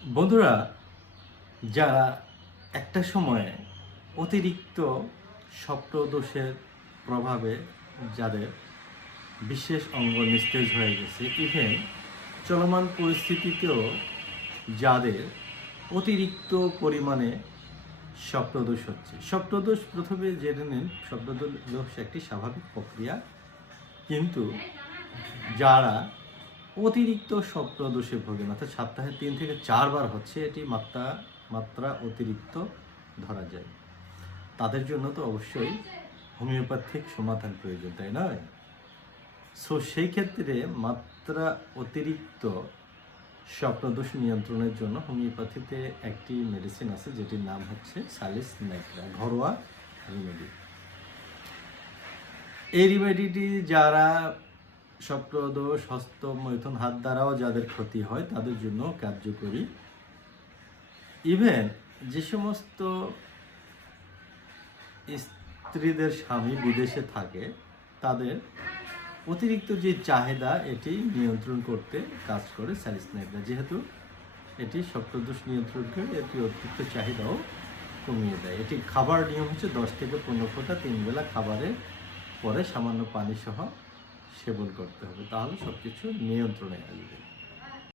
বন্ধুরা, যারা একটা সময়ে অতিরিক্ত স্বপ্নদোষের প্রভাবে যাদের বিশেষ অঙ্গ নিস্তেজ হয়ে গেছে, ইভেন চলমান পরিস্থিতিতেও যাদের অতিরিক্ত পরিমাণে স্বপ্নদোষ হচ্ছে। স্বপ্নদোষ প্রথমে জেনে নিন, স্বপ্নদোষ একটি স্বাভাবিক প্রক্রিয়া, কিন্তু যারা অতিরিক্ত স্বপ্নদোষে ভোগেন, অর্থাৎ সপ্তাহে 3 থেকে 4 বার হচ্ছে, এটি মাত্রা অতিরিক্ত ধরা যায়, তাদের জন্য তো অবশ্যই হোমিওপ্যাথিক সমাধান প্রয়োজন, তাই নয়? সো সেই ক্ষেত্রে মাত্রা অতিরিক্ত স্বপ্নদোষ নিয়ন্ত্রণের জন্য হোমিওপ্যাথিতে একটি মেডিসিন আছে, যেটির নাম হচ্ছে সালিস নাইগ্রা, ঘরোয়া রেমেডি। এই রেমেডিটি যারা স্বপ্নদোষ, হস্ত মৈথুন, হাত দ্বারাও যাদের ক্ষতি হয় তাদের জন্য কার্যকরী। ইভেন যে সমস্ত স্ত্রীদের স্বামী বিদেশে থাকে, তাদের অতিরিক্ত যে চাহিদা এটি নিয়ন্ত্রণ করতে কাজ করে সালিস নাইগ্রা। যেহেতু এটি স্বপ্নদোষ নিয়ন্ত্রণ করে, এটি অতিরিক্ত চাহিদাও কমিয়ে দেয়। এটি খাবার নিয়ম হচ্ছে 10 থেকে 15 ফোঁটা 3 বেলা খাবারের পরে সামান্য পানি সহ সেবন করতে হবে, তাহলে সব কিছু নিয়ন্ত্রণে আসবে।